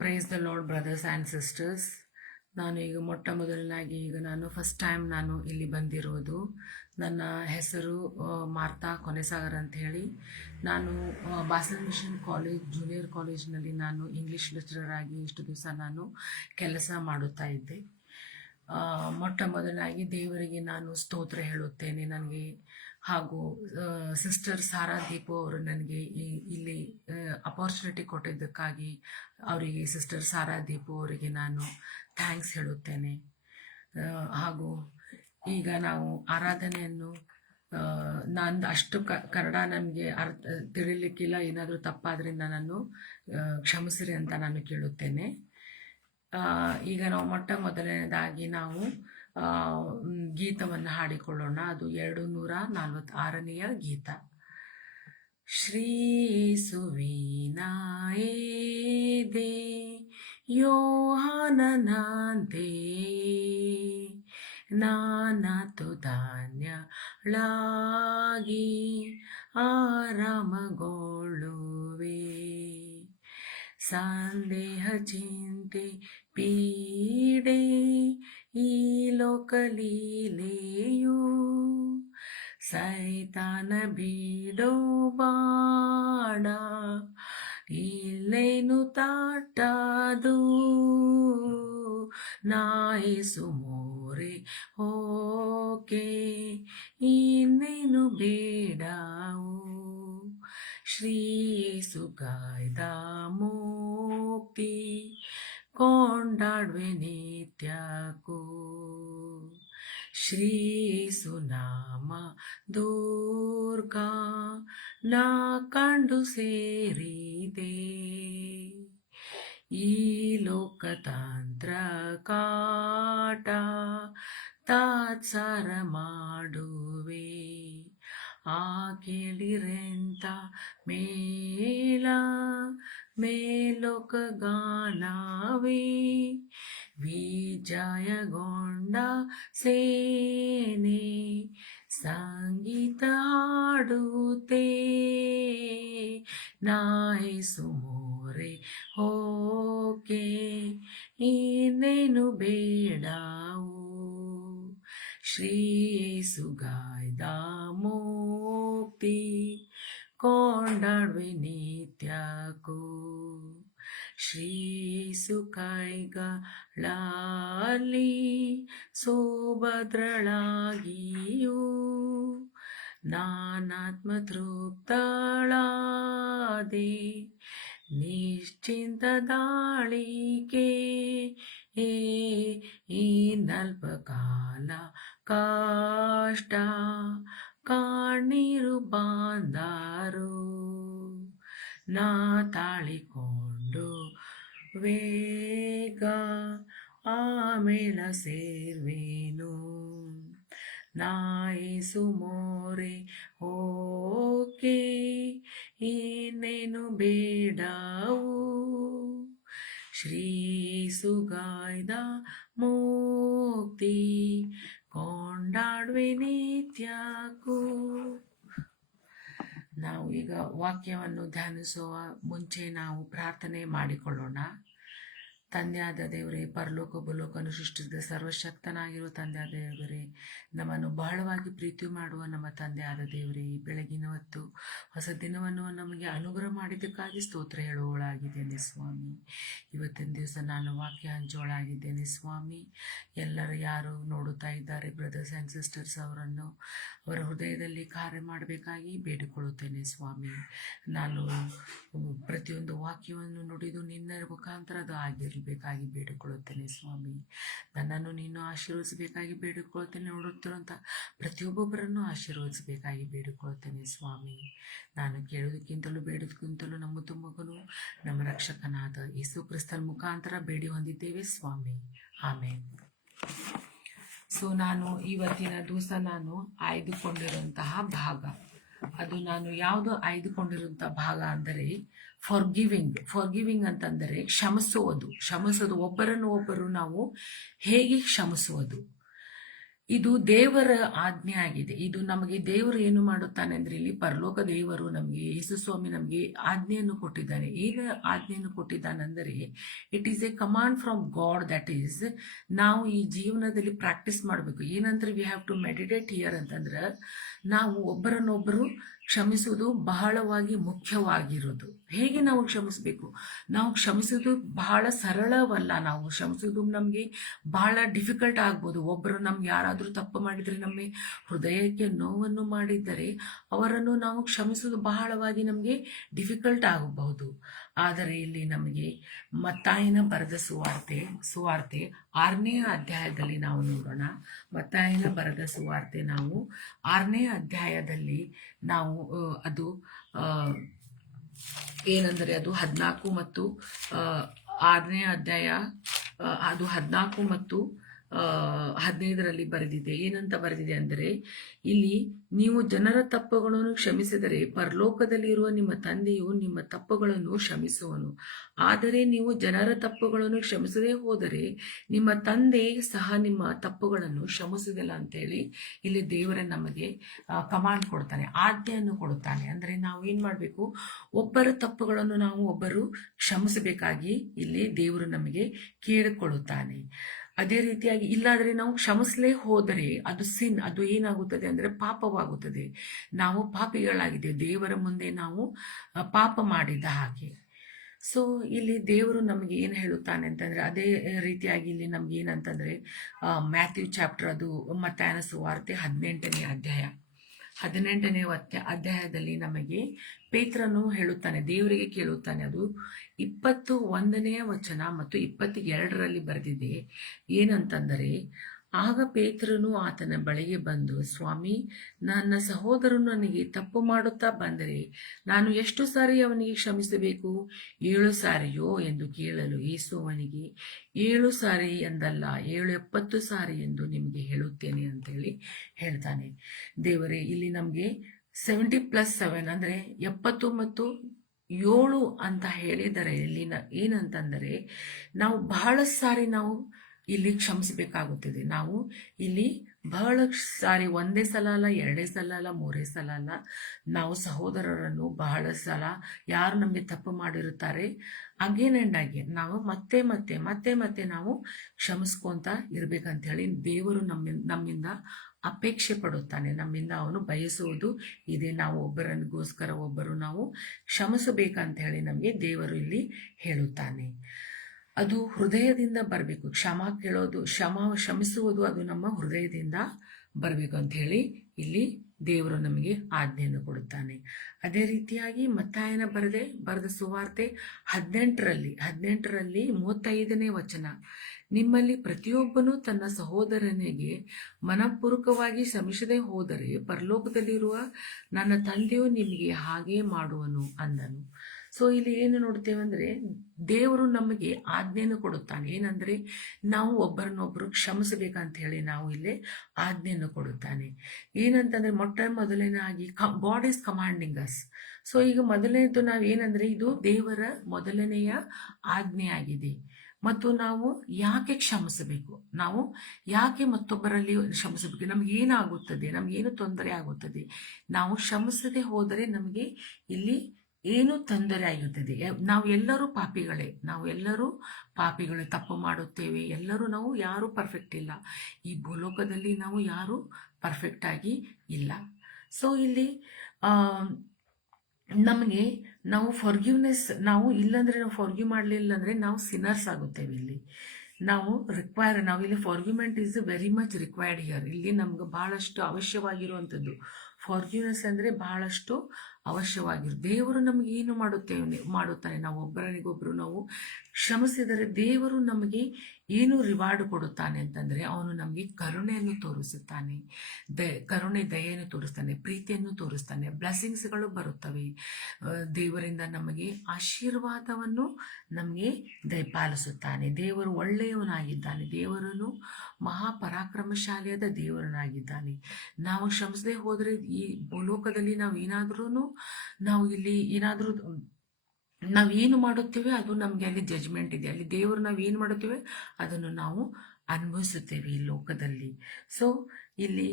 Praise the lord brothers and sisters. ನಾನು ಈಗ ಮೊದಲನಾಗಿ ನಾನು ಫಸ್ಟ್ ಟೈಮ್ ನಾನು ಇಲ್ಲಿ ಬಂದಿರೋದು. ನನ್ನ ಹೆಸರು ಮಾರ್ತಾ ಕೊನೆಸಾಗರ್ ಅಂತ ಹೇಳಿ. ನಾನು ಬಾಸಲ್ ಮಿಷನ್ ಕಾಲೇಜ್ ಜೂನಿಯರ್ ಕಾಲೇಜ್ನಲ್ಲಿ ನಾನು ಇಂಗ್ಲೀಷ್ ಲೆಕ್ಚರರ್ ಆಗಿ ಇಷ್ಟು ದಿವಸ ನಾನು ಕೆಲಸ ಮಾಡುತ್ತಾ ಇದ್ದೆ. ಮೊದಲನಾಗಿ ದೇವರಿಗೆ ನಾನು ಸ್ತೋತ್ರ ಹೇಳುತ್ತೇನೆ. ನನಗೆ ಹಾಗೂ ಸಿಸ್ಟರ್ ಸಾರಾ ದೀಪು ಅವರು ನನಗೆ ಇಲ್ಲಿ ಅಪಾರ್ಚುನಿಟಿ ಕೊಟ್ಟಿದ್ದಕ್ಕಾಗಿ ಅವರಿಗೆ ಸಿಸ್ಟರ್ ಸಾರಾ ದೀಪು ಅವರಿಗೆ ನಾನು ಥ್ಯಾಂಕ್ಸ್ ಹೇಳುತ್ತೇನೆ. ಹಾಗೂ ಈಗ ನಾವು ಆರಾಧನೆಯನ್ನು ನಾನು ಅಷ್ಟು ಕನ್ನಡ ನನಗೆ ತಿಳಿಲಿಕ್ಕಿಲ್ಲ. ಏನಾದರೂ ತಪ್ಪಾದ್ರಿಂದ ನಾನು ಕ್ಷಮಿಸಿರಿ ಅಂತ ನಾನು ಕೇಳುತ್ತೇನೆ. ಈಗ ನಾವು ಮೊದಲನೇದಾಗಿ ನಾವು ಗೀತವನ್ನು ಹಾಡಿಕೊಳ್ಳೋಣ. ಅದು 246ನೆಯ ಗೀತ. ಶ್ರೀ ಸುವಿನಾಯೇದೆ ಯೋಹಾನನಂತೆ ನಾನತು ಧಾನ್ಯಳಾಗಿ ಆರಾಮಗೊಳ್ಳುವೆ. ಸಂದೇಹ ಚಿಂತೆ ಪೀಡೆ ಈ ಲೋಕಲೀಲೆಯು ಸೈತಾನ ಬಿಡೋ ಬಾಣ ಇಲ್ಲೇನು ತಾಟದು. ನಾಯಿಸು ಮೋರೆ ಓಕೆ ಇನ್ನೇನು ಬೇಡವು. ಶ್ರೀ ಯೇಸು ಕಾಯ್ದ ಮುಕ್ತಿ ಕೊಂಡಾಡುವೆ ನಿತ್ಯಕ್ಕೂ. ಶ್ರೀ ಯೇಸು ನಾಮ ದುರ್ಗ ನಾ ಕಂಡು ಸೇರಿದೆ. ಈ ಲೋಕತಂತ್ರ ಕಾಟ ತಾತ್ಸಾರ ಮಾಡುವೆ. ಆ ಕೇಳಿರೆಂತ ಮೇಲೋಕ ಗಾನವೇ. ವಿಜಯಗೊಂಡ ಸೇನೆ ಸಂಗೀತ ಹಾಡುತ್ತೆ. ನಾಯಿಸು ಮೋರೆ ಓಕೆ ಇನ್ನೇನು ಬೇಡವು. ಶ್ರೀ ಯೇಸು ಗಾಯ್ದ ಮುಕ್ತಿ ಕೊಂಡಾಡುವೆ ನಿತ್ಯಕ್ಕೂ. ಶ್ರೀ ಯೇಸು ಕೈಗಳಲ್ಲಿ ಸುಭದ್ರಳಾಗಿಯೂ ನಾನಾತ್ಮ ತೃಪ್ತಳಾದೆ. ನಿಶ್ಚಿಂತ ದಾಳಿಕೆ ಈ ನಲ್ಪ ಕಾಲ ಕಷ್ಟ ಕಣ್ಣೀರು ಬಂದರು ನಾ ತಾಳಿಕೊಂಡು ವೇಗ ಆಮೇಲೆ ಸೇರ್ವೇನು. ನಾಯಿಸು ಮೋರೆ ಓಕೆ ಇನ್ನೇನು ಬೇಡವು. ಶ್ರೀ ಯೇಸು ಗಾಯ್ದ ಮುಕ್ತಿ ಕೊಂಡಾಡುವೆ ನಿತ್ಯಕ್ಕೂ. ನಾವು ಈಗ ವಾಕ್ಯವನ್ನು ಧ್ಯಾನಿಸುವ ಮುಂಚೆ ನಾವು ಪ್ರಾರ್ಥನೆ ಮಾಡಿಕೊಳ್ಳೋಣ. ತಂದೆಯಾದ ದೇವರೇ, ಪರಲೋಕ ಭೂಲೋಕವನ್ನು ಸೃಷ್ಟಿಸಿದ ಸರ್ವಶಕ್ತನಾಗಿರುವ ತಂದೆಯಾದ ದೇವರೇ, ನಮ್ಮನ್ನು ಬಹಳವಾಗಿ ಪ್ರೀತಿ ಮಾಡುವ ನಮ್ಮ ತಂದೆಯಾದ ದೇವರೇ, ಈ ಬೆಳಗಿನ ಹೊತ್ತು ಹೊಸ ದಿನವನ್ನು ನಮಗೆ ಅನುಗ್ರಹ ಮಾಡಿದ್ದಕ್ಕಾಗಿ ಸ್ತೋತ್ರ ಹೇಳುವಳಾಗಿದ್ದೇನೆ ಸ್ವಾಮಿ. ಇವತ್ತಿನ ದಿವಸ ನಾನು ವಾಕ್ಯ ಹಂಚೋಳಾಗಿದ್ದೇನೆ ಸ್ವಾಮಿ. ಎಲ್ಲರೂ ಯಾರು ನೋಡುತ್ತಾ ಇದ್ದಾರೆ ಬ್ರದರ್ಸ್ ಆ್ಯಂಡ್ ಸಿಸ್ಟರ್ಸ್, ಅವರನ್ನು ಅವರ ಹೃದಯದಲ್ಲಿ ಕಾರ್ಯ ಮಾಡಬೇಕಾಗಿ ಬೇಡಿಕೊಳ್ಳುತ್ತೇನೆ ಸ್ವಾಮಿ. ನಾನು ಪ್ರತಿಯೊಂದು ವಾಕ್ಯವನ್ನು ನುಡಿದು ನಿನ್ನ ಮುಖಾಂತರ ಅದು ಆಗಿರಬೇಕಾಗಿ ಬೇಡಿಕೊಳ್ಳುತ್ತೇನೆ ಸ್ವಾಮಿ. ನನ್ನನ್ನು ನೀನು ಆಶೀರ್ವದಿಸಬೇಕಾಗಿ ಬೇಡಿಕೊಳ್ಳುತ್ತೇನೆ. ನೋಡುತ್ತಿರುವಂಥ ಪ್ರತಿಯೊಬ್ಬೊಬ್ಬರನ್ನು ಆಶೀರ್ವದಿಸಬೇಕಾಗಿ ಬೇಡಿಕೊಳ್ಳುತ್ತೇನೆ ಸ್ವಾಮಿ. ನಾನು ಕೇಳೋದಕ್ಕಿಂತಲೂ ಬೇಡೋದಕ್ಕಿಂತಲೂ ನಮ್ಮ ಮಗನು ನಮ್ಮ ರಕ್ಷಕನಾದ ಯೇಸು ಕ್ರಿಸ್ತನ ಮುಖಾಂತರ ಬೇಡಿ ಹೊಂದಿದ್ದೇವೆ ಸ್ವಾಮಿ. ಆಮೇನ್. ಸೊ ನಾನು ಇವತ್ತಿನ ದಿವಸ ನಾನು ಆಯ್ದುಕೊಂಡಿರುವಂತಹ ಭಾಗ, ಅದು ನಾನು ಯಾವುದು ಆಯ್ದುಕೊಂಡಿರುವಂಥ ಭಾಗ ಅಂದರೆ ಫಾರ್ಗಿವಿಂಗ್ ಅಂತಂದರೆ ಕ್ಷಮಿಸುವುದು. ಒಬ್ಬರನ್ನು ಒಬ್ಬರು ನಾವು ಹೇಗೆ ಕ್ಷಮಿಸುವುದು. ಇದು ದೇವರ ಆಜ್ಞೆ ಆಗಿದೆ. ಇದು ನಮಗೆ ದೇವರು ಏನು ಮಾಡುತ್ತಾನೆ ಅಂದ್ರೆ, ಇಲ್ಲಿ ಪರಲೋಕ ದೇವರು ನಮಗೆ, ಯೇಸು ಸ್ವಾಮಿ ನಮಗೆ ಆಜ್ಞೆಯನ್ನು ಕೊಟ್ಟಿದ್ದಾನೆ. ಏನು ಆಜ್ಞೆಯನ್ನು ಕೊಟ್ಟಿದ್ದಾನೆಂದರೆ, it is a command from God. That is, ನಾವು ಈ ಜೀವನದಲ್ಲಿ ಪ್ರಾಕ್ಟೀಸ್ ಮಾಡಬೇಕು. ಏನಂದ್ರೆ, we have to meditate here ಅಂತಂದ್ರೆ, ನಾವು ಒಬ್ಬರನ್ನೊಬ್ಬರು ಕ್ಷಮಿಸುವುದು ಬಹಳವಾಗಿ ಮುಖ್ಯವಾಗಿರೋದು. ಹೇಗೆ ನಾವು ಕ್ಷಮಿಸಬೇಕು? ನಾವು ಕ್ಷಮಿಸೋದು ಬಹಳ ಸರಳವಲ್ಲ. ನಾವು ಕ್ಷಮಿಸೋದು ನಮಗೆ ಬಹಳ ಡಿಫಿಕಲ್ಟ್ ಆಗ್ಬೋದು. ಒಬ್ಬರು ನಮ್ಗೆ ಯಾರಾದರೂ ತಪ್ಪು ಮಾಡಿದರೆ, ನಮ್ಮ ಹೃದಯಕ್ಕೆ ನೋವನ್ನು ಮಾಡಿದ್ದರೆ ಅವರನ್ನು ನಾವು ಕ್ಷಮಿಸೋದು ಬಹಳವಾಗಿ ನಮಗೆ ಡಿಫಿಕಲ್ಟ್ ಆಗಬಹುದು. ಆದರೆ ಇಲ್ಲಿ ನಮಗೆ ಮತ್ತಾಯನ ಬರೆದ ಸುವಾರ್ತೆ 6ನೇ ಅಧ್ಯಾಯದಲ್ಲಿ ನಾವು ನೋಡೋಣ. ಮತ್ತಾಯನ ಬರೆದ ಸುವಾರ್ತೆ ನಾವು 6ನೇ ಅಧ್ಯಾಯದಲ್ಲಿ ನಾವು ಅದು ಏನಂದರೆ, ಅದು 14 ಮತ್ತು 6ನೇ ಅಧ್ಯಾಯ, ಅದು 14 ಮತ್ತು 15ರಲ್ಲಿ ಬರೆದಿದೆ. ಏನಂತ ಬರೆದಿದೆ ಅಂದರೆ, ಇಲ್ಲಿ ನೀವು ಜನರ ತಪ್ಪುಗಳನ್ನು ಕ್ಷಮಿಸಿದರೆ ಪರಲೋಕದಲ್ಲಿರುವ ನಿಮ್ಮ ತಂದೆಯು ನಿಮ್ಮ ತಪ್ಪುಗಳನ್ನು ಕ್ಷಮಿಸುವನು. ಆದರೆ ನೀವು ಜನರ ತಪ್ಪುಗಳನ್ನು ಕ್ಷಮಿಸದೇ ಹೋದರೆ ನಿಮ್ಮ ತಂದೆ ಸಹ ನಿಮ್ಮ ತಪ್ಪುಗಳನ್ನು ಕ್ಷಮಿಸುವುದಿಲ್ಲ ಅಂತೇಳಿ ಇಲ್ಲಿ ದೇವರೇ ನಮಗೆ ಕಮಾಂಡ್ ಕೊಡ್ತಾನೆ, ಆಜ್ಞೆಯನ್ನು ಕೊಡುತ್ತಾನೆ. ಅಂದರೆ ನಾವು ಏನು ಮಾಡಬೇಕು? ಒಬ್ಬರ ತಪ್ಪುಗಳನ್ನು ನಾವು ಒಬ್ಬರು ಕ್ಷಮಿಸಬೇಕಾಗಿ ಇಲ್ಲಿ ದೇವರು ನಮಗೆ ಕೇಳಿಕೊಳ್ಳುತ್ತಾನೆ. ಅದೇ ರೀತಿಯಾಗಿ ಇಲ್ಲಾದರೆ ನಾವು ಕ್ಷಮಿಸಲೇ ಹೋದರೆ ಅದು ಸಿನ್, ಅದು ಏನಾಗುತ್ತದೆ ಅಂದರೆ ಪಾಪವಾಗುತ್ತದೆ. ನಾವು ಪಾಪಿಗಳಾಗಿದೆ, ದೇವರ ಮುಂದೆ ನಾವು ಪಾಪ ಮಾಡಿದ ಹಾಗೆ. ಸೊ ಇಲ್ಲಿ ದೇವರು ನಮಗೆ ಏನು ಹೇಳುತ್ತಾನೆ ಅಂತಂದರೆ, ಅದೇ ರೀತಿಯಾಗಿ ಇಲ್ಲಿ ನಮ್ಗೆ ಏನಂತಂದರೆ, ಮ್ಯಾಥ್ಯೂ ಚಾಪ್ಟರ್, ಅದು ಮತ್ತಾಯನ ಸುವಾರ್ತೆ 18ನೇ ಅಧ್ಯಾಯ, 18ನೇ ಅಧ್ಯಾಯದಲ್ಲಿ ನಮಗೆ ಪೇತ್ರನು ಹೇಳುತ್ತಾನೆ, ದೇವರಿಗೆ ಕೇಳುತ್ತಾನೆ. ಅದು 21ನೇ ವಚನ ಮತ್ತು 22ರಲ್ಲಿ ಬರೆದಿದೆ. ಏನಂತಂದರೆ, ಆಗ ಪೇತ್ರನು ಆತನ ಬಳಿಗೆ ಬಂದು, ಸ್ವಾಮಿ, ನನ್ನ ಸಹೋದರನು ನನಗೆ ತಪ್ಪು ಮಾಡುತ್ತಾ ಬಂದರೆ ನಾನು ಎಷ್ಟು ಸಾರಿ ಅವನಿಗೆ ಕ್ಷಮಿಸಬೇಕು? 7 ಸಾರಿಯೋ ಎಂದು ಕೇಳಲು ಯೇಸು ಅವನಿಗೆ, 7 ಸಾರಿ ಎಂದಲ್ಲ, 70 ಸಾರಿ ಎಂದು ನಿಮಗೆ ಹೇಳುತ್ತೇನೆ ಅಂತೇಳಿ ಹೇಳ್ತಾನೆ. ದೇವರೇ, ಇಲ್ಲಿ ನಮಗೆ 70+7 ಅಂದರೆ 70 ಮತ್ತು 7 ಅಂತ ಹೇಳಿದರೆ, ಇಲ್ಲಿನ ಏನಂತಂದರೆ, ನಾವು ಬಹಳ ಸಾರಿ ನಾವು ಇಲ್ಲಿ ಕ್ಷಮಿಸಬೇಕಾಗುತ್ತದೆ. ನಾವು ಇಲ್ಲಿ ಬಹಳ ಸಾರಿ, ಒಂದೇ ಸಲ ಅಲ್ಲ, 2 ಸಲ ಅಲ್ಲ, 3 ಸಲ ಅಲ್ಲ, ನಾವು ಸಹೋದರರನ್ನು ಬಹಳ ಸಲ ಯಾರು ನಮಗೆ ತಪ್ಪು ಮಾಡಿರುತ್ತಾರೆ, ಅಗೇನ್ ಆ್ಯಂಡ್ ಅಗೇನ್ ನಾವು ಮತ್ತೆ ಮತ್ತೆ ಮತ್ತೆ ಮತ್ತೆ ನಾವು ಕ್ಷಮಿಸ್ಕೊಂತ ಇರ್ಬೇಕಂತ ಹೇಳಿ ದೇವರು ನಮ್ಮಿಂದ ಅಪೇಕ್ಷೆ ಪಡುತ್ತಾನೆ. ನಮ್ಮಿಂದ ಅವನು ಬಯಸುವುದು ಇದೆ, ನಾವು ಒಬ್ಬರನ್ಗೋಸ್ಕರ ಒಬ್ಬರು ನಾವು ಕ್ಷಮಿಸಬೇಕಂತ ಹೇಳಿ ನಮಗೆ ದೇವರು ಇಲ್ಲಿ ಹೇಳುತ್ತಾನೆ. ಅದು ಹೃದಯದಿಂದ ಬರಬೇಕು. ಕ್ಷಮಿಸುವುದು ಅದು ನಮ್ಮ ಹೃದಯದಿಂದ ಬರಬೇಕು ಅಂತ ಹೇಳಿ ಇಲ್ಲಿ ದೇವರು ನಮಗೆ ಆಜ್ಞೆಯನ್ನು ಕೊಡುತ್ತಾನೆ. ಅದೇ ರೀತಿಯಾಗಿ ಮತ್ತಾಯನ ಬರೆದ ಸುವಾರ್ತೆ 18ರಲ್ಲಿ 35ನೇ ವಚನ, ನಿಮ್ಮಲ್ಲಿ ಪ್ರತಿಯೊಬ್ಬನೂ ತನ್ನ ಸಹೋದರನಿಗೆ ಮನಪೂರ್ವಕವಾಗಿ ಕ್ಷಮಿಸದೆ ಹೋದರೆ ಪರಲೋಕದಲ್ಲಿರುವ ನನ್ನ ತಂದೆಯು ನಿಮಗೆ ಹಾಗೇ ಮಾಡುವನು ಅಂದನು. ಸೊ ಇಲ್ಲಿ ಏನು ನೋಡ್ತೇವೆ ಅಂದರೆ, ದೇವರು ನಮಗೆ ಆಜ್ಞೆಯನ್ನು ಕೊಡುತ್ತಾನೆ. ಏನಂದರೆ, ನಾವು ಒಬ್ಬರನ್ನೊಬ್ಬರು ಕ್ಷಮಿಸಬೇಕಂತ ಹೇಳಿ ನಾವು ಇಲ್ಲಿ ಆಜ್ಞೆಯನ್ನು ಕೊಡುತ್ತಾನೆ. ಏನಂತಂದರೆ, ಮೊದಲನೇದಾಗಿ god is commanding us. So ಈಗ ಮೊದಲನೇದು ನಾವು ಏನಂದರೆ, ಇದು ದೇವರ ಮೊದಲನೆಯ ಆಜ್ಞೆ ಆಗಿದೆ. ಮತ್ತು ನಾವು ಯಾಕೆ ಕ್ಷಮಿಸಬೇಕು? ನಾವು ಯಾಕೆ ಮತ್ತೊಬ್ಬರಲ್ಲಿ ಕ್ಷಮಿಸಬೇಕು? ನಮ್ಗೆ ಏನಾಗುತ್ತದೆ? ನಮಗೇನು ತೊಂದರೆ ಆಗುತ್ತದೆ? ನಾವು ಕ್ಷಮಿಸದೆ ಹೋದರೆ ನಮಗೆ ಇಲ್ಲಿ ಏನು ತೊಂದರೆ ಆಗುತ್ತದೆ? ನಾವೆಲ್ಲರೂ ಪಾಪಿಗಳೇ, ತಪ್ಪು ಮಾಡುತ್ತೇವೆ. ನಾವು ಯಾರೂ ಪರ್ಫೆಕ್ಟ್ ಇಲ್ಲ. ಈ ಭೂಲೋಕದಲ್ಲಿ ನಾವು ಯಾರೂ ಪರ್ಫೆಕ್ಟ್ ಆಗಿ ಇಲ್ಲ. ಸೊ ಇಲ್ಲಿ ನಮಗೆ ನಾವು ಇಲ್ಲಾಂದ್ರೆ ನಾವು ಫಾರ್ಗಿವ್ ಮಾಡಲಿಲ್ಲ ಅಂದರೆ ನಾವು ಸಿನ್ನರ್ಸ್ ಆಗುತ್ತೇವೆ. ಇಲ್ಲಿ ನಾವಿಲ್ಲಿ argument is very much required here. ಇಲ್ಲಿ ನಮ್ಗೆ ಬಹಳಷ್ಟು ಅವಶ್ಯವಾಗಿರುವಂಥದ್ದು ಫಾರ್ಗ್ಯುನೆಸ್ ಅಂದರೆ ಬಹಳಷ್ಟು ಅವಶ್ಯವಾಗಿರುತ್ತೆ. ದೇವರು ನಮಗೆ ಏನು ಮಾಡುತ್ತಾನೆ? ನಾವು ಒಬ್ಬರಿಗೊಬ್ಬರು ನಾವು ಕ್ಷಮಿಸಿದರೆ ದೇವರು ನಮಗೆ ಏನು ರಿವಾರ್ಡ್ ಕೊಡುತ್ತಾನೆ ಅಂತಂದರೆ, ಅವನು ನಮಗೆ ಕರುಣೆಯನ್ನು ತೋರಿಸುತ್ತಾನೆ, ದಯೆಯನ್ನು ತೋರಿಸ್ತಾನೆ, ಪ್ರೀತಿಯನ್ನು ತೋರಿಸ್ತಾನೆ, ಬ್ಲೆಸ್ಸಿಂಗ್ಸ್ಗಳು ಬರುತ್ತವೆ. ದೇವರಿಂದ ನಮಗೆ ಆಶೀರ್ವಾದವನ್ನು ನಮಗೆ ದಯಪಾಲಿಸುತ್ತಾನೆ. ದೇವರು ಒಳ್ಳೆಯವನಾಗಿದ್ದಾನೆ. ದೇವರನ್ನು ಮಹಾಪರಾಕ್ರಮಶಾಲಿಯಾದ ದೇವರನಾಗಿದ್ದಾನೆ. ನಾವು ಕ್ಷಮಿಸದೆ ಹೋದರೆ ಈ ಭೂಲೋಕದಲ್ಲಿ ನಾವೇನು ಮಾಡುತ್ತೇವೆ ಅದು ನಮಗೆ ಅಲ್ಲಿ ಜಜ್ಮೆಂಟ್ ಇದೆ. ಅಲ್ಲಿ ದೇವರು ನಾವೇನು ಮಾಡುತ್ತೇವೆ ಅದನ್ನು ನಾವು ಅನುಭವಿಸುತ್ತೇವೆ ಈ ಲೋಕದಲ್ಲಿ. ಸೊ ಇಲ್ಲಿ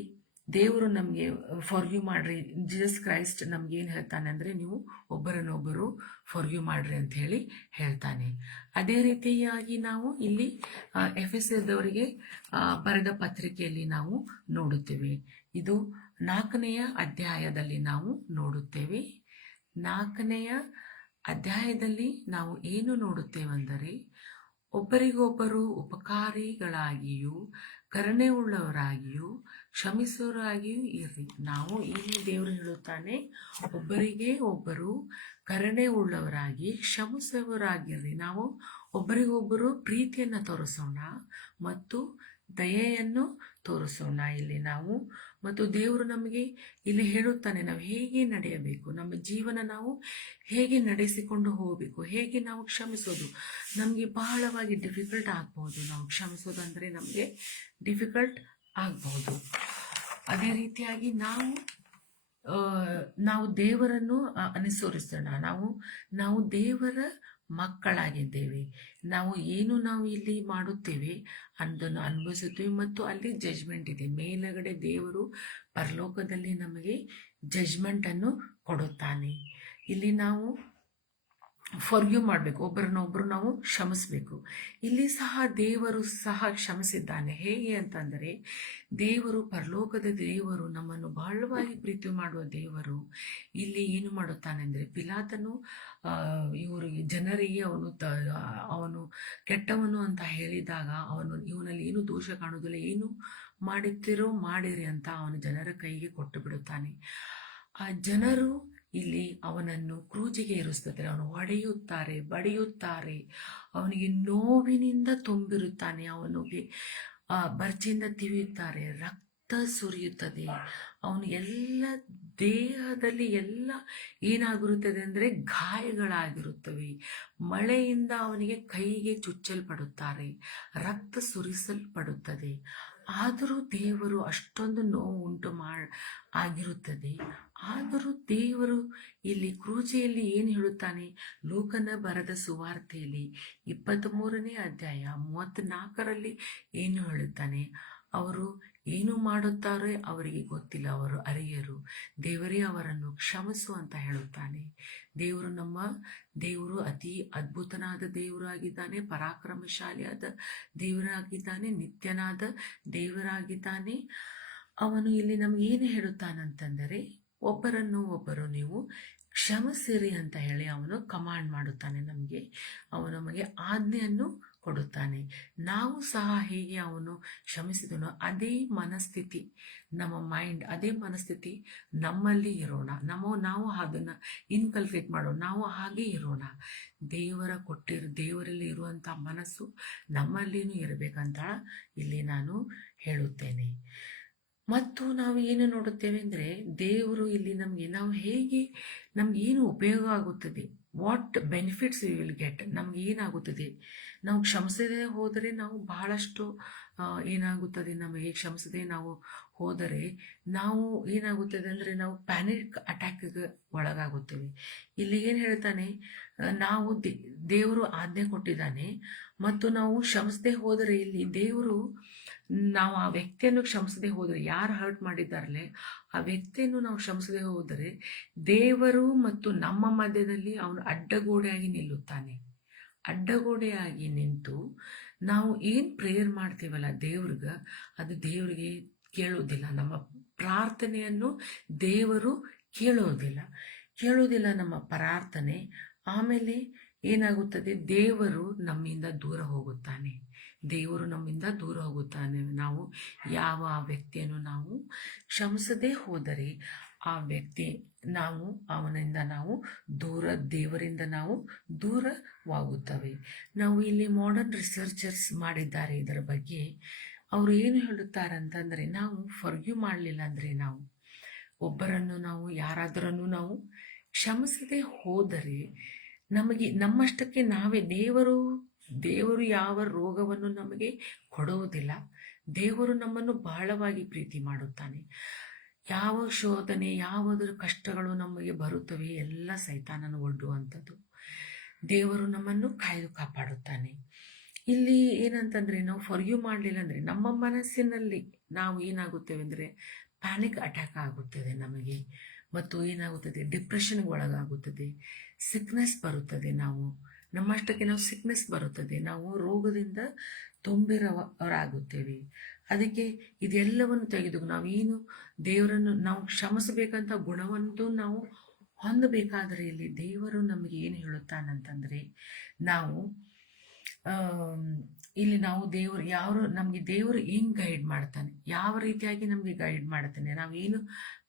ದೇವರು ನಮಗೆ ಫಾರ್ಗ್ಯೂ ಮಾಡ್ರಿ, ಜೀಸಸ್ ಕ್ರೈಸ್ಟ್ ನಮ್ಗೆ ಏನು ಹೇಳ್ತಾನೆ ಅಂದರೆ ನೀವು ಒಬ್ಬರನ್ನೊಬ್ಬರು ಫಾರ್ಗ್ಯೂ ಮಾಡ್ರಿ ಅಂತ ಹೇಳಿ ಹೇಳ್ತಾನೆ. ಅದೇ ರೀತಿಯಾಗಿ ನಾವು ಇಲ್ಲಿ ಎಫೆಸದವರಿಗೆ ಬರೆದ ಪತ್ರಿಕೆಯಲ್ಲಿ ನಾವು ನೋಡುತ್ತೇವೆ. ಇದು 4ನೆಯ ಅಧ್ಯಾಯದಲ್ಲಿ ನಾವು ನೋಡುತ್ತೇವೆ. 4ನೆಯ ಅಧ್ಯಾಯದಲ್ಲಿ ನಾವು ಏನು ನೋಡುತ್ತೇವೆಂದರೆ, ಒಬ್ಬರಿಗೊಬ್ಬರು ಉಪಕಾರಿಗಳಾಗಿಯೂ ಕರುಣೆ ಉಳ್ಳವರಾಗಿಯೂ ಕ್ಷಮಿಸುವವರಾಗಿಯೂ ಇರ್ರಿ. ನಾವು ಇಲ್ಲಿ ದೇವರು ಹೇಳುತ್ತಾನೆ, ಒಬ್ಬರಿಗೆ ಒಬ್ಬರು ಕರುಣೆ ಉಳ್ಳವರಾಗಿ ಕ್ಷಮಿಸುವವರಾಗಿರ್ರಿ. ನಾವು ಒಬ್ಬರಿಗೊಬ್ಬರು ಪ್ರೀತಿಯನ್ನು ತೋರಿಸೋಣ ಮತ್ತು ದಯೆಯನ್ನು ತೋರಿಸೋಣ ಇಲ್ಲಿ ನಾವು. ಮತ್ತು ದೇವರು ನಮಗೆ ಇಲ್ಲಿ ಹೇಳುತ್ತಾನೆ ನಾವು ಹೇಗೆ ನಡೆಯಬೇಕು, ನಮ್ಮ ಜೀವನ ನಾವು ಹೇಗೆ ನಡೆಸಿಕೊಂಡು ಹೋಗಬೇಕು, ಹೇಗೆ ನಾವು ಕ್ಷಮಿಸೋದು. ನಮಗೆ ಬಹಳವಾಗಿ ಡಿಫಿಕಲ್ಟ್ ಆಗ್ಬೋದು, ನಾವು ಕ್ಷಮಿಸೋದು ಅಂದರೆ ನಮಗೆ ಡಿಫಿಕಲ್ಟ್ ಆಗ್ಬೋದು. ಅದೇ ರೀತಿಯಾಗಿ ನಾವು ದೇವರನ್ನು ಅನುಸರಿಸೋಣ. ನಾವು ದೇವರ ಮಕ್ಕಳಾಗಿದ್ದೇವೆ. ನಾವು ಇಲ್ಲಿ ಮಾಡುತ್ತೇವೆ ಅದನ್ನು ಅನುಭವಿಸುತ್ತೇವೆ ಮತ್ತು ಅಲ್ಲಿ ಜಜ್ಮೆಂಟ್ ಇದೆ. ಮೇಲಗಡೆ ದೇವರು ಪರಲೋಕದಲ್ಲಿ ನಮಗೆ ಜಜ್ಮೆಂಟನ್ನು ಕೊಡುತ್ತಾನೆ. ಇಲ್ಲಿ ನಾವು ಫಾರ್ಗ್ಯೂ ಮಾಡಬೇಕು, ಒಬ್ಬರನ್ನೊಬ್ಬರು ನಾವು ಕ್ಷಮಿಸಬೇಕು. ಇಲ್ಲಿ ಸಹ ದೇವರು ಸಹ ಕ್ಷಮಿಸಿದ್ದಾನೆ. ಹೇಗೆ ಅಂತಂದರೆ, ದೇವರು ಪರಲೋಕದ ದೇವರು ನಮ್ಮನ್ನು ಬಹಳವಾಗಿ ಪ್ರೀತಿ ಮಾಡುವ ದೇವರು ಇಲ್ಲಿ ಏನು ಮಾಡುತ್ತಾನೆ ಅಂದರೆ, ಪಿಲಾತನು ಜನರಿಗೆ ಅವನು ಕೆಟ್ಟವನು ಅಂತ ಹೇಳಿದಾಗ ಇವನಲ್ಲಿ ಏನು ದೋಷ ಕಾಣುವುದಿಲ್ಲ, ಏನು ಮಾಡುತ್ತೀರೋ ಮಾಡಿರಿ ಅಂತ ಅವನು ಜನರ ಕೈಗೆ ಕೊಟ್ಟು ಬಿಡುತ್ತಾನೆ. ಆ ಜನರು ಇಲ್ಲಿ ಅವನನ್ನು ಕ್ರೂಜಿಗೆ ಏರಿಸುತ್ತಾರೆ, ಅವನು ಹೊಡೆಯುತ್ತಾರೆ, ಬಡಿಯುತ್ತಾರೆ, ಅವನಿಗೆ ನೋವಿನಿಂದ ತುಂಬಿರುತ್ತಾನೆ, ಅವನಿಗೆ ಬರ್ಚಿಯಿಂದ ತಿವಿಯುತ್ತಾರೆ, ರಕ್ತ ಸುರಿಯುತ್ತದೆ, ಅವನು ಎಲ್ಲ ದೇಹದಲ್ಲಿ ಎಲ್ಲ ಏನಾಗಿರುತ್ತದೆ ಅಂದರೆ ಗಾಯಗಳಾಗಿರುತ್ತವೆ. ಮಳೆಯಿಂದ ಅವನಿಗೆ ಕೈಗೆ ಚುಚ್ಚಲ್ಪಡುತ್ತಾರೆ, ರಕ್ತ ಸುರಿಸಲ್ಪಡುತ್ತದೆ. ಆದರೂ ದೇವರು ಅಷ್ಟೊಂದು ನೋವು ಉಂಟು ಆಗಿರುತ್ತದೆ. ಆದರೂ ದೇವರು ಇಲ್ಲಿ ಕ್ರೂಜೆಯಲ್ಲಿ ಏನು ಹೇಳುತ್ತಾನೆ, ಲೂಕನ ಬರೆದ ಸುವಾರ್ತೆಯಲ್ಲಿ 23ನೇ ಅಧ್ಯಾಯ 34ರಲ್ಲಿ ಏನು ಹೇಳುತ್ತಾನೆ, ಅವರು ಏನು ಮಾಡುತ್ತಾರೆ ಅವರಿಗೆ ಗೊತ್ತಿಲ್ಲ, ಅವರು ಅರಿಯರು, ದೇವರೇ ಅವರನ್ನು ಕ್ಷಮಿಸು ಅಂತ ಹೇಳುತ್ತಾನೆ. ದೇವರು ಅತಿ ಅದ್ಭುತನಾದ ದೇವರಾಗಿದ್ದಾನೆ, ಪರಾಕ್ರಮಶಾಲಿಯಾದ ದೇವರಾಗಿದ್ದಾನೆ, ನಿತ್ಯನಾದ ದೇವರಾಗಿದ್ದಾನೆ. ಅವನು ಇಲ್ಲಿ ನಮ್ಗೆ ಏನು ಹೇಳುತ್ತಾನಂತಂದರೆ, ಒಬ್ಬರು ನೀವು ಕ್ಷಮಿಸಿರಿ ಅಂತ ಹೇಳಿ ಅವನು ಕಮಾಂಡ್ ಮಾಡುತ್ತಾನೆ ನಮಗೆ. ಅವನು ನಮಗೆ ಆಜ್ಞೆಯನ್ನು ಕೊಡುತ್ತಾನೆ. ನಾವು ಸಹ ಹೇಗೆ ಅವನು ಕ್ಷಮಿಸಿದನೋ ಅದೇ ಮನಸ್ಥಿತಿ, ನಮ್ಮ ಮೈಂಡ್ ಅದೇ ಮನಸ್ಥಿತಿ ನಮ್ಮಲ್ಲಿ ಇರೋಣ. ನಾವು ಅದನ್ನು ಇನ್ಕಲ್ಕೇಟ್ ಮಾಡೋಣ, ನಾವು ಹಾಗೆ ಇರೋಣ. ದೇವರಲ್ಲಿ ಇರುವಂಥ ಮನಸ್ಸು ನಮ್ಮಲ್ಲಿನೂ ಇರಬೇಕಂತ ಇಲ್ಲಿ ನಾನು ಹೇಳುತ್ತೇನೆ. ಮತ್ತು ನಾವು ಏನು ನೋಡುತ್ತೇವೆ ಅಂದರೆ, ದೇವರು ಇಲ್ಲಿ ನಮ್ಗೆ ಏನು ಉಪಯೋಗ ಆಗುತ್ತದೆ, what benefits we will get, ನಮ್ಗೆ ಏನಾಗುತ್ತದೆ. ನಾವು ಕ್ಷಮಿಸದೇ ಹೋದರೆ ನಾವು ಬಹಳಷ್ಟು ಏನಾಗುತ್ತದೆ, ನಮಗೆ ಕ್ಷಮಿಸದೆ ನಾವು ಹೋದರೆ ನಾವು ಏನಾಗುತ್ತದೆ ಅಂದರೆ ನಾವು ಪ್ಯಾನಿಕ್ ಅಟ್ಯಾಕ್ಗೆ ಒಳಗಾಗುತ್ತೇವೆ. ಇಲ್ಲಿ ಏನು ಹೇಳ್ತಾನೆ, ನಾವು ದೇವರು ಆಜ್ಞೆ ಕೊಟ್ಟಿದ್ದಾನೆ ಮತ್ತು ನಾವು ಕ್ಷಮಿಸದೆ ಹೋದರೆ ಇಲ್ಲಿ ದೇವರು ನಾವು ಆ ವ್ಯಕ್ತಿಯನ್ನು ಕ್ಷಮಿಸದೆ ಹೋದರೆ, ಯಾರು ಹರ್ಟ್ ಮಾಡಿದ್ದಾರಲ್ಲೇ ಆ ವ್ಯಕ್ತಿಯನ್ನು ನಾವು ಕ್ಷಮಿಸದೆ ಹೋದರೆ ದೇವರು ಮತ್ತು ನಮ್ಮ ಮಧ್ಯದಲ್ಲಿ ಅವನು ಅಡ್ಡಗೋಡೆಯಾಗಿ ನಿಲ್ಲುತ್ತಾನೆ. ಅಡ್ಡಗೋಡೆಯಾಗಿ ನಿಂತು ನಾವು ಏನು ಪ್ರೇಯರ್ ಮಾಡ್ತೀವಲ್ಲ ದೇವ್ರಿಗೆ, ಅದು ದೇವರಿಗೆ ಕೇಳೋದಿಲ್ಲ. ನಮ್ಮ ಪ್ರಾರ್ಥನೆಯನ್ನು ದೇವರು ಕೇಳೋದಿಲ್ಲ ನಮ್ಮ ಪ್ರಾರ್ಥನೆ. ಆಮೇಲೆ ಏನಾಗುತ್ತದೆ, ದೇವರು ನಮ್ಮಿಂದ ದೂರ ಹೋಗುತ್ತಾನೆ. ನಾವು ಯಾವ ವ್ಯಕ್ತಿಯನ್ನು ನಾವು ಕ್ಷಮಿಸದೇ ಹೋದರೆ ಆ ವ್ಯಕ್ತಿ ಅವನಿಂದ ನಾವು ದೇವರಿಂದ ನಾವು ದೂರವಾಗುತ್ತವೆ. ನಾವು ಇಲ್ಲಿ ಮಾಡರ್ನ್ ರಿಸರ್ಚರ್ಸ್ ಮಾಡಿದ್ದಾರೆ ಇದರ ಬಗ್ಗೆ. ಅವರು ಏನು ಹೇಳುತ್ತಾರೆ ಅಂತಂದರೆ, ನಾವು ಫಾರ್ಗ್ಯೂ ಮಾಡಲಿಲ್ಲ ಅಂದರೆ, ನಾವು ಒಬ್ಬರನ್ನು ಯಾರಾದರನ್ನು ನಾವು ಕ್ಷಮಿಸದೆ ಹೋದರೆ ನಮಗೆ ನಮ್ಮಷ್ಟಕ್ಕೆ ನಾವೇ ದೇವರು ಯಾವ ರೋಗವನ್ನು ನಮಗೆ ಕೊಡುವುದಿಲ್ಲ. ದೇವರು ನಮ್ಮನ್ನು ಬಹಳವಾಗಿ ಪ್ರೀತಿ ಮಾಡುತ್ತಾನೆ. ಯಾವ ಶೋಧನೆ, ಯಾವುದರ ಕಷ್ಟಗಳು ನಮಗೆ ಬರುತ್ತವೆ ಎಲ್ಲ ಸೈತಾನನ ಒಡ್ಡುವಂಥದ್ದು. ದೇವರು ನಮ್ಮನ್ನು ಕಾಯ್ದು ಕಾಪಾಡುತ್ತಾನೆ. ಇಲ್ಲಿ ಏನಂತಂದರೆ ನಾವು ಫಾರ್ಗಿವ್ ಮಾಡಲಿಲ್ಲ ಅಂದರೆ ನಮ್ಮ ಮನಸ್ಸಿನಲ್ಲಿ ನಾವು ಏನಾಗುತ್ತೇವೆ ಅಂದರೆ ಪ್ಯಾನಿಕ್ ಅಟ್ಯಾಕ್ ಆಗುತ್ತದೆ ನಮಗೆ, ಮತ್ತು ಏನಾಗುತ್ತದೆ ಡಿಪ್ರೆಷನ್ಗೆ ಒಳಗಾಗುತ್ತದೆ, ಸಿಕ್ನೆಸ್ ಬರುತ್ತದೆ, ನಮ್ಮಷ್ಟಕ್ಕೆ ನಾವು ಸಿಕ್ನೆಸ್ ಬರುತ್ತದೆ, ನಾವು ರೋಗದಿಂದ ತುಂಬಿರವರಾಗುತ್ತೇವೆ. ಅದಕ್ಕೆ ಇದೆಲ್ಲವನ್ನು ತೆಗೆದು ನಾವೇನು ದೇವರನ್ನು ನಾವು ಕ್ಷಮಿಸಬೇಕಂತ ಗುಣವಂತೂ ನಾವು ಹೊಂದಬೇಕಾದರೆ ಇಲ್ಲಿ ದೇವರು ನಮಗೆ ಏನು ಹೇಳುತ್ತಾನಂತಂದರೆ ನಾವು ಇಲ್ಲಿ ನಾವು ನಮಗೆ ದೇವರು ಏನು ಗೈಡ್ ಮಾಡ್ತಾನೆ, ಯಾವ ರೀತಿಯಾಗಿ ನಮಗೆ ಗೈಡ್ ಮಾಡ್ತಾನೆ, ನಾವೇನು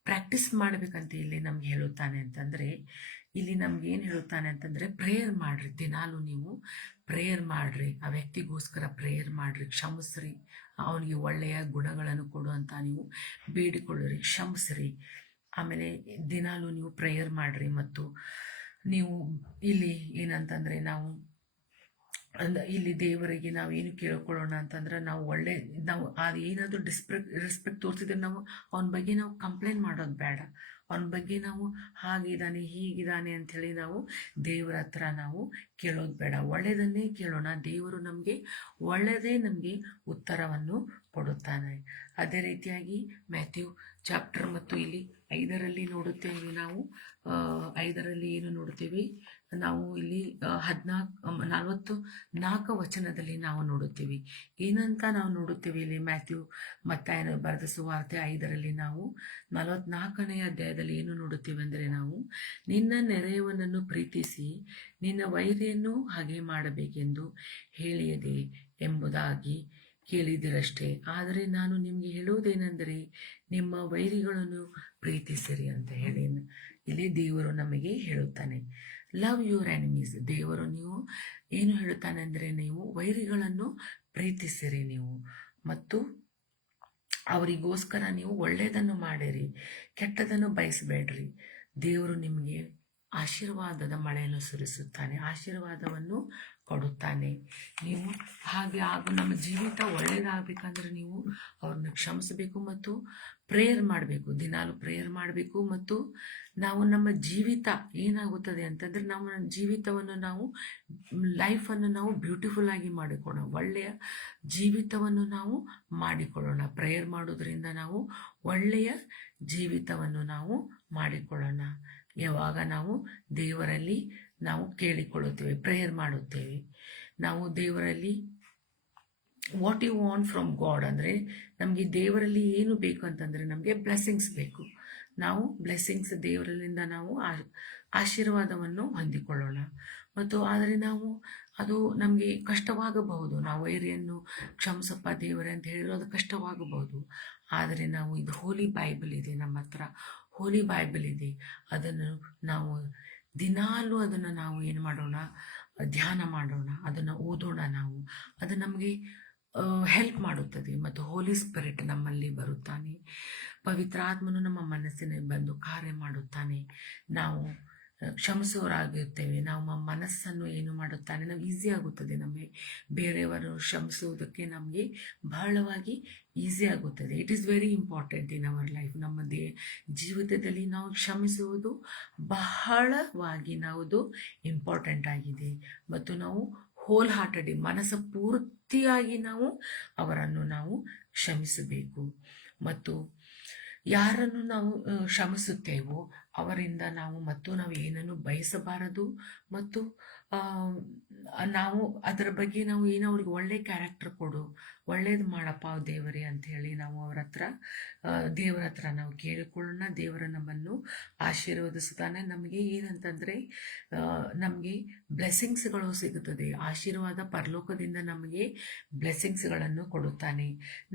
ಪ್ರಾಕ್ಟೀಸ್ ಮಾಡಬೇಕಂತ ಇಲ್ಲಿ ನಮ್ಗೆ ಹೇಳುತ್ತಾನೆ ಅಂತಂದರೆ, ಇಲ್ಲಿ ನಮ್ಗೆ ಏನು ಹೇಳುತ್ತಾನೆ ಅಂತಂದರೆ ಪ್ರೇಯರ್ ಮಾಡಿರಿ. ದಿನಾಲು ನೀವು ಪ್ರೇಯರ್ ಮಾಡಿರಿ, ಆ ವ್ಯಕ್ತಿಗೋಸ್ಕರ ಪ್ರೇಯರ್ ಮಾಡಿರಿ, ಕ್ಷಮಿಸ್ರಿ, ಅವನಿಗೆ ಒಳ್ಳೆಯ ಗುಣಗಳನ್ನು ಕೊಡುವಂತ ನೀವು ಬೇಡಿಕೊಳ್ಳಿರಿ, ಕ್ಷಮಿಸ್ರಿ. ಆಮೇಲೆ ದಿನಾಲು ನೀವು ಪ್ರೇಯರ್ ಮಾಡಿರಿ. ಮತ್ತು ನೀವು ಇಲ್ಲಿ ಏನಂತಂದರೆ ಇಲ್ಲಿ ದೇವರಿಗೆ ನಾವು ಏನು ಕೇಳ್ಕೊಳ್ಳೋಣ ಅಂತಂದ್ರೆ ನಾವು ಅದು ಏನಾದರೂ ರೆಸ್ಪೆಕ್ಟ್ ತೋರಿಸಿದ್ರೆ ನಾವು ಅವನ ಬಗ್ಗೆ ನಾವು ಕಂಪ್ಲೇಂಟ್ ಮಾಡೋದು ಬೇಡ. ಅವನ ಬಗ್ಗೆ ನಾವು ಹಾಗಿದ್ದಾನೆ ಹೀಗಿದ್ದಾನೆ ಅಂಥೇಳಿ ನಾವು ದೇವರ ಹತ್ರ ನಾವು ಕೇಳೋದು ಬೇಡ. ಒಳ್ಳೆಯದನ್ನೇ ಕೇಳೋಣ. ದೇವರು ಒಳ್ಳೆಯದೇ ನಮಗೆ ಉತ್ತರವನ್ನು ಕೊಡುತ್ತಾನೆ. ಅದೇ ರೀತಿಯಾಗಿ ಮ್ಯಾಥ್ಯೂ ಚಾಪ್ಟರ್ ಮತ್ತು ಇಲ್ಲಿ 5ರಲ್ಲಿ ನೋಡುತ್ತೇವೆ ನಾವು. 5ರಲ್ಲಿ ಏನು ನೋಡುತ್ತೇವೆ ನಾವು ಇಲ್ಲಿ 44 ವಚನದಲ್ಲಿ ನಾವು ನೋಡುತ್ತೇವೆ. ಏನಂತ ನಾವು ನೋಡುತ್ತೇವೆ ಇಲ್ಲಿ ಮ್ಯಾಥ್ಯೂ ಮತ್ತಾಯನ ಬರೆದ ಸುವಾರ್ತೆ 5ರಲ್ಲಿ ನಾವು 44ನೇ ಅಧ್ಯಾಯದಲ್ಲಿ ಏನು ನೋಡುತ್ತೇವೆ ಅಂದರೆ ನಾವು ನಿನ್ನ ನೆರೆಯವನನ್ನು ಪ್ರೀತಿಸಿ ನಿನ್ನ ವೈರಿಯನ್ನು ಹಾಗೆ ಮಾಡಬೇಕೆಂದು ಹೇಳಿಯದೆ ಎಂಬುದಾಗಿ ಕೇಳಿದಿರಷ್ಟೇ. ಆದರೆ ನಾನು ನಿಮಗೆ ಹೇಳುವುದೇನೆಂದರೆ ನಿಮ್ಮ ವೈರಿಗಳನ್ನು ಪ್ರೀತಿಸಿರಿ ಅಂತ ಹೇಳಿ ಇಲ್ಲಿ ದೇವರು ನಮಗೆ ಹೇಳುತ್ತಾನೆ. Love your enemies. ದೇವರು ನೀವು ಏನು ಹೇಳುತ್ತಾನೆ ಅಂದರೆ ನೀವು ವೈರಿಗಳನ್ನು ಪ್ರೀತಿಸಿರಿ ನೀವು, ಮತ್ತು ಅವರಿಗೋಸ್ಕರ ನೀವು ಒಳ್ಳೆಯದನ್ನು ಮಾಡಿರಿ, ಕೆಟ್ಟದನ್ನು ಬಯಸಬೇಡ್ರಿ. ದೇವರು ನಿಮಗೆ ಆಶೀರ್ವಾದದ ಮಳೆಯನ್ನು ಸುರಿಸುತ್ತಾನೆ, ಆಶೀರ್ವಾದವನ್ನು ಕೊಡುತ್ತಾನೆ. ನೀವು ಹಾಗೆ ನಮ್ಮ ಜೀವಿತ ಒಳ್ಳೆಯದಾಗಬೇಕಂದ್ರೆ ನೀವು ಅವ್ರನ್ನ ಕ್ಷಮಿಸಬೇಕು ಮತ್ತು ಪ್ರೇಯರ್ ಮಾಡಬೇಕು, ದಿನಾಲು ಪ್ರೇಯರ್ ಮಾಡಬೇಕು. ಮತ್ತು ನಮ್ಮ ಜೀವಿತ ಏನಾಗುತ್ತದೆ ಅಂತಂದರೆ ನಮ್ಮ ಜೀವಿತವನ್ನು ಲೈಫನ್ನು ನಾವು ಬ್ಯೂಟಿಫುಲ್ ಆಗಿ ಮಾಡಿಕೊಳ್ಳೋಣ, ಒಳ್ಳೆಯ ಜೀವಿತವನ್ನು ನಾವು ಮಾಡಿಕೊಳ್ಳೋಣ. ಪ್ರೇಯರ್ ಮಾಡೋದ್ರಿಂದ ನಾವು ಒಳ್ಳೆಯ ಜೀವಿತವನ್ನು ನಾವು ಮಾಡಿಕೊಳ್ಳೋಣ. ಯಾವಾಗ ನಾವು ದೇವರಲ್ಲಿ ನಾವು ಕೇಳಿಕೊಳ್ಳುತ್ತೇವೆ, ಪ್ರೇಯರ್ ಮಾಡುತ್ತೇವೆ, ನಾವು ದೇವರಲ್ಲಿ what you want from God ಅಂದರೆ ನಮಗೆ ದೇವರಲ್ಲಿ ಏನು ಬೇಕು ಅಂತಂದರೆ ನಮಗೆ ಬ್ಲೆಸ್ಸಿಂಗ್ಸ್ ಬೇಕು. ನಾವು ಬ್ಲೆಸ್ಸಿಂಗ್ಸ್ ದೇವರಲ್ಲಿಂದ ನಾವು ಆಶೀರ್ವಾದವನ್ನು ಹೊಂದಿಕೊಳ್ಳೋಣ. ಮತ್ತು ಆದರೆ ಅದು ನಮಗೆ ಕಷ್ಟವಾಗಬಹುದು. ನಾವು ವೈರಿಯನ್ನು ಕ್ಷಮಿಸಪ್ಪ ದೇವರೇ ಅಂತ ಹೇಳಿರೋ ಅದು ಕಷ್ಟವಾಗಬಹುದು. ಆದರೆ ಇದು ಹೋಲಿ ಬೈಬಲ್ ಇದೆ, ನಮ್ಮ ಹತ್ರ ಹೋಲಿ ಬೈಬಲ್ ಇದೆ. ಅದನ್ನು ನಾವು ದಿನಾಲೂ ಅದನ್ನು ನಾವು ಏನು ಮಾಡೋಣ, ಧ್ಯಾನ ಮಾಡೋಣ, ಅದನ್ನು ಓದೋಣ. ಅದು ನಮಗೆ ಹೆಲ್ಪ್ ಮಾಡುತ್ತದೆ. ಮತ್ತು ಹೋಲಿ ಸ್ಪಿರಿಟ್ ನಮ್ಮಲ್ಲಿ ಬರುತ್ತಾನೆ, ಪವಿತ್ರ ಆತ್ಮನು ನಮ್ಮ ಮನಸ್ಸಿನಲ್ಲಿ ಬಂದು ಕಾರ್ಯ ಮಾಡುತ್ತಾನೆ. ನಾವು ಕ್ಷಮಿಸುವವರಾಗಿರ್ತೇವೆ. ನಮ್ಮ ಮನಸ್ಸನ್ನು ಏನು ಮಾಡುತ್ತಾನೆ, ನಾವು ಈಸಿ ಆಗುತ್ತದೆ. ನಮಗೆ ಬೇರೆಯವರು ಕ್ಷಮಿಸುವುದಕ್ಕೆ ನಮಗೆ ಬಹಳವಾಗಿ ಈಸಿ ಆಗುತ್ತದೆ. It is very important in our life. ನಮ್ಮ ಜೀವಿತದಲ್ಲಿ ನಾವು ಕ್ಷಮಿಸುವುದು ಬಹಳವಾಗಿ ಇಂಪಾರ್ಟೆಂಟ್ ಆಗಿದೆ. ಮತ್ತು ನಾವು ಹೋಲ್ ಹಾರ್ಟೆಡ್ ಮನಸ್ಸು ಪೂರ್ತಿಯಾಗಿ ಅವರನ್ನು ಕ್ಷಮಿಸಬೇಕು. ಮತ್ತು ಯಾರನ್ನು ನಾವು ಕ್ಷಮಿಸುತ್ತೇವೋ ಅವರಿಂದ ನಾವು ಏನನ್ನು ಬಯಸಬಾರದು. ಮತ್ತು ಅದರ ಬಗ್ಗೆ ಏನೋ ಅವ್ರಿಗೆ ಒಳ್ಳೆ ಕ್ಯಾರೆಕ್ಟರ್ ಕೊಡು, ಒಳ್ಳೇದು ಮಾಡಪ್ಪ ದೇವರೇ ಅಂತ ಹೇಳಿ ದೇವರ ಹತ್ರ ನಾವು ಕೇಳಿಕೊಳ್ಳೋಣ. ದೇವರ ನಮ್ಮನ್ನು ಆಶೀರ್ವದಿಸುತ್ತಾನೆ. ನಮಗೆ ಏನಂತಂದರೆ ನಮಗೆ ಬ್ಲೆಸ್ಸಿಂಗ್ಸ್ಗಳು ಸಿಗುತ್ತದೆ. ಆಶೀರ್ವಾದ ಪರಲೋಕದಿಂದ ನಮಗೆ ಬ್ಲೆಸ್ಸಿಂಗ್ಸ್ಗಳನ್ನು ಕೊಡುತ್ತಾನೆ.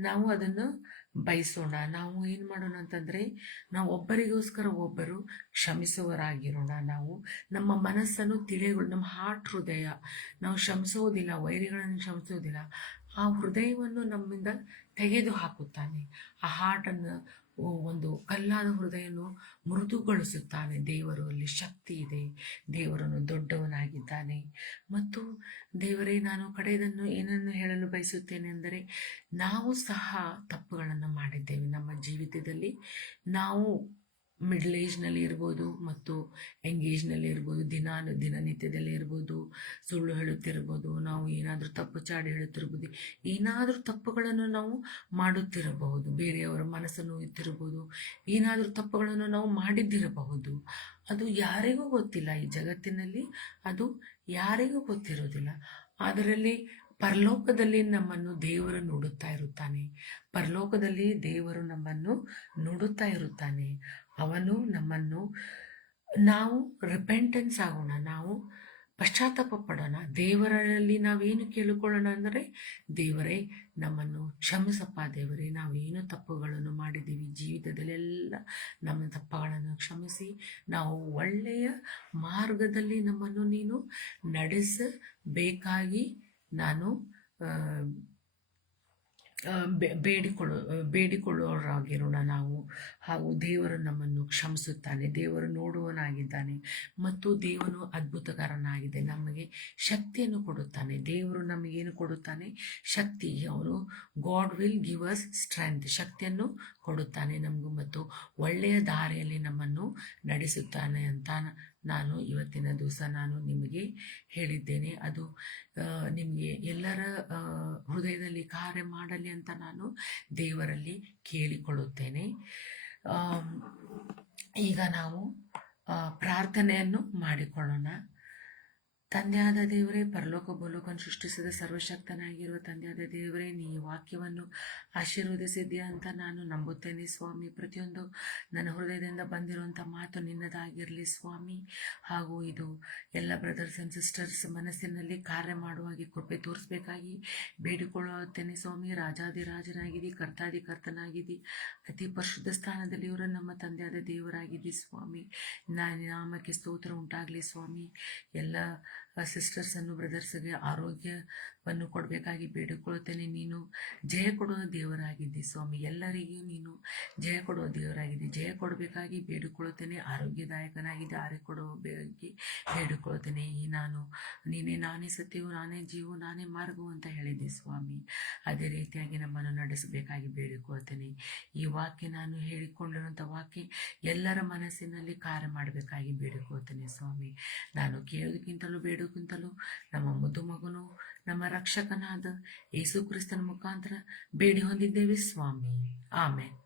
ನಾವು ಅದನ್ನು ಬಯಸೋಣ. ನಾವು ಏನು ಮಾಡೋಣ ಅಂತಂದರೆ ನಾವು ಒಬ್ಬರಿಗೋಸ್ಕರ ಒಬ್ಬರು ಕ್ಷಮಿಸುವವರಾಗಿರೋಣ. ನಮ್ಮ ಮನಸ್ಸನ್ನು ನಮ್ಮ ಹೃದಯ ನಾವು ಕ್ಷಮಿಸೋದಿಲ್ಲ, ವೈರಿಗಳನ್ನು ಕ್ಷಮಿಸೋದಿಲ್ಲ. ಆ ಹೃದಯವನ್ನು ನಮ್ಮಿಂದ ತೆಗೆದು ಹಾಕುತ್ತಾನೆ. ಆ ಹಾರ್ಟನ್ನು, ಒಂದು ಕಲ್ಲಾದ ಹೃದಯವನ್ನು ಮೃದುಗೊಳಿಸುತ್ತಾನೆ. ದೇವರು ಅಲ್ಲಿ ಶಕ್ತಿ ಇದೆ. ದೇವರನ್ನು ದೊಡ್ಡವನಾಗಿದ್ದಾನೆ. ಮತ್ತು ದೇವರೇ, ನಾನು ಕಡೆಯದನ್ನು ಏನನ್ನು ಹೇಳಲು ಬಯಸುತ್ತೇನೆ ಅಂದರೆ ನಾವು ಸಹ ತಪ್ಪುಗಳನ್ನು ಮಾಡಿದ್ದೇವೆ. ನಮ್ಮ ಜೀವಿತದಲ್ಲಿ ನಾವು ಮಿಡ್ಲ್ ಏಜ್ನಲ್ಲಿ ಇರ್ಬೋದು ಮತ್ತು ಎಂಗೇಜ್ನಲ್ಲಿ ಇರ್ಬೋದು, ದಿನನಿತ್ಯದಲ್ಲಿ ಇರ್ಬೋದು, ಸುಳ್ಳು ಹೇಳುತ್ತಿರ್ಬೋದು, ನಾವು ಏನಾದರೂ ತಪ್ಪು ಚಾಡಿ ಹೇಳುತ್ತಿರ್ಬೋದು, ಏನಾದರೂ ತಪ್ಪುಗಳನ್ನು ನಾವು ಮಾಡುತ್ತಿರಬಹುದು, ಬೇರೆಯವರ ಮನಸ್ಸನ್ನು ನೋಯುತ್ತಿರಬಹುದು, ಏನಾದರೂ ತಪ್ಪುಗಳನ್ನು ನಾವು ಮಾಡಿದ್ದಿರಬಹುದು. ಅದು ಯಾರಿಗೂ ಗೊತ್ತಿಲ್ಲ, ಈ ಜಗತ್ತಿನಲ್ಲಿ ಅದು ಯಾರಿಗೂ ಗೊತ್ತಿರೋದಿಲ್ಲ. ಅದರಲ್ಲಿ ಪರಲೋಕದಲ್ಲಿ ನಮ್ಮನ್ನು ದೇವರು ನೋಡುತ್ತಾ ಇರುತ್ತಾನೆ. ಪರಲೋಕದಲ್ಲಿ ದೇವರು ನಮ್ಮನ್ನು ನೋಡುತ್ತಾ ಇರುತ್ತಾನೆ. ಅವನು ನಮ್ಮನ್ನು, ನಾವು ರಿಪೆಂಟೆನ್ಸ್ ಆಗೋಣ, ನಾವು ಪಶ್ಚಾತ್ತಾಪ ಪಡೋಣ. ದೇವರಲ್ಲಿ ನಾವೇನು ಕೇಳಿಕೊಳ್ಳೋಣ ಅಂದರೆ, ದೇವರೇ ನಮ್ಮನ್ನು ಕ್ಷಮಿಸಪ್ಪ, ದೇವರೇ ನಾವೇನು ತಪ್ಪುಗಳನ್ನು ಮಾಡಿದ್ದೀವಿ ಜೀವಿತದಲ್ಲೆಲ್ಲ ನಮ್ಮ ತಪ್ಪುಗಳನ್ನು ಕ್ಷಮಿಸಿ, ನಾವು ಒಳ್ಳೆಯ ಮಾರ್ಗದಲ್ಲಿ ನಮ್ಮನ್ನು ನೀನು ನಡೆಸಬೇಕಾಗಿ ನಾನು ಬೇಡಿಕೊಳ್ಳೋರಾಗಿರೋಣ ನಾವು. ಹಾಗೂ ದೇವರು ನಮ್ಮನ್ನು ಕ್ಷಮಿಸುತ್ತಾನೆ, ದೇವರು ನೋಡುವನಾಗಿದ್ದಾನೆ ಮತ್ತು ದೇವನು ಅದ್ಭುತಕರನಾಗಿದೆ, ನಮಗೆ ಶಕ್ತಿಯನ್ನು ಕೊಡುತ್ತಾನೆ. ದೇವರು ನಮಗೇನು ಕೊಡುತ್ತಾನೆ? ಶಕ್ತಿ. ಅವನು god will give us strength, ಶಕ್ತಿಯನ್ನು ಕೊಡುತ್ತಾನೆ ನಮಗೂ ಮತ್ತು ಒಳ್ಳೆಯ ದಾರಿಯಲ್ಲಿ ನಮ್ಮನ್ನು ನಡೆಸುತ್ತಾನೆ ಅಂತ ನಾನು ಇವತ್ತಿನ ದಿವಸ ನಾನು ನಿಮಗೆ ಹೇಳಿದ್ದೇನೆ. ಅದು ನಿಮಗೆ ಎಲ್ಲರ ಹೃದಯದಲ್ಲಿ ಕಾರ್ಯ ಮಾಡಲಿ ಅಂತ ನಾನು ದೇವರಲ್ಲಿ ಕೇಳಿಕೊಳ್ಳುತ್ತೇನೆ. ಈಗ ನಾವು ಪ್ರಾರ್ಥನೆಯನ್ನು ಮಾಡಿಕೊಳ್ಳೋಣ. ತಂದೆಯಾದ ದೇವರೇ, ಪರಲೋಕ ಭೂಲೋಕವನ್ನು ಸೃಷ್ಟಿಸಿದ ಸರ್ವಶಕ್ತನಾಗಿರುವ ತಂದೆಯಾದ ದೇವರೇ, ನೀ ವಾಕ್ಯವನ್ನು ಆಶೀರ್ವದಿಸಿದ್ದೀಯಾ ಅಂತ ನಾನು ನಂಬುತ್ತೇನೆ ಸ್ವಾಮಿ. ಪ್ರತಿಯೊಂದು ನನ್ನ ಹೃದಯದಿಂದ ಬಂದಿರುವಂಥ ಮಾತು ನಿನ್ನದಾಗಿರಲಿ ಸ್ವಾಮಿ. ಹಾಗೂ ಇದು ಎಲ್ಲ ಬ್ರದರ್ಸ್ ಆ್ಯಂಡ್ ಸಿಸ್ಟರ್ಸ್ ಮನಸ್ಸಿನಲ್ಲಿ ಕಾರ್ಯ ಮಾಡುವಾಗಿ ಕೃಪೆ ತೋರಿಸಬೇಕಾಗಿ ಬೇಡಿಕೊಳ್ಳುತ್ತೇನೆ ಸ್ವಾಮಿ. ರಾಜಾದಿರಾಜನಾಗಿದ್ದಿ, ಕರ್ತನಾಗಿದ್ದಿ, ಅತಿ ಪರಿಶುದ್ಧ ಸ್ಥಾನದಲ್ಲಿ ಇವರು ನಮ್ಮ ತಂದೆಯಾದ ದೇವರಾಗಿದ್ದಿ ಸ್ವಾಮಿ. ನಾಮಕ್ಕೆ ಸ್ತೋತ್ರ ಉಂಟಾಗಲಿ ಸ್ವಾಮಿ. ಎಲ್ಲ ಸಿಸ್ಟರ್ಸನ್ನು ಬ್ರದರ್ಸ್ಗೆ ಆರೋಗ್ಯವನ್ನು ಕೊಡಬೇಕಾಗಿ ಬೇಡಿಕೊಳ್ಳುತ್ತೇನೆ. ನೀನು ಜಯ ಕೊಡುವ ದೇವರಾಗಿದ್ದಿ ಸ್ವಾಮಿ, ಎಲ್ಲರಿಗೂ ನೀನು ಜಯ ಕೊಡುವ ದೇವರಾಗಿದ್ದಿ. ಜಯ ಕೊಡಬೇಕಾಗಿ ಬೇಡಿಕೊಳ್ಳುತ್ತೇನೆ. ಆರೋಗ್ಯದಾಯಕನಾಗಿದ್ದೆ, ಆರೋಗ್ಯ ಕೊಡುವಬೇಕಾಗಿ ಬೇಡಿಕೊಳ್ಳುತ್ತೇನೆ. ನಾನೇ ಸತ್ಯವು, ನಾನೇ ಜೀವ, ನಾನೇ ಮಾರ್ಗವು ಅಂತ ಹೇಳಿದ್ದೆ ಸ್ವಾಮಿ. ಅದೇ ರೀತಿಯಾಗಿ ನಮ್ಮನ್ನು ನಡೆಸಬೇಕಾಗಿ ಬೇಡಿಕೊಳ್ಳುತ್ತೇನೆ. ಈ ವಾಕ್ಯ ನಾನು ಹೇಳಿಕೊಂಡಿರುವಂಥ ವಾಕ್ಯ ಎಲ್ಲರ ಮನಸ್ಸಿನಲ್ಲಿ ಕಾರ್ಯ ಮಾಡಬೇಕಾಗಿ ಬೇಡಿಕೊಳ್ಳುತ್ತೇನೆ ಸ್ವಾಮಿ. ನಾನು ಕೇಳೋದಕ್ಕಿಂತಲೂ ಬೇಡೋಕ್ಕಿಂತಲೂ ನಮ್ಮ ಮುದ್ದು ಮಗನು, ನಮ್ಮ ರಕ್ಷಕನಾದ ಯೇಸು ಕ್ರಿಸ್ತನ ಮುಖಾಂತರ ಬೇಡಿ ಹೊಂದಿದ್ದೇವೆ ಸ್ವಾಮಿ. ಆಮೇನ್.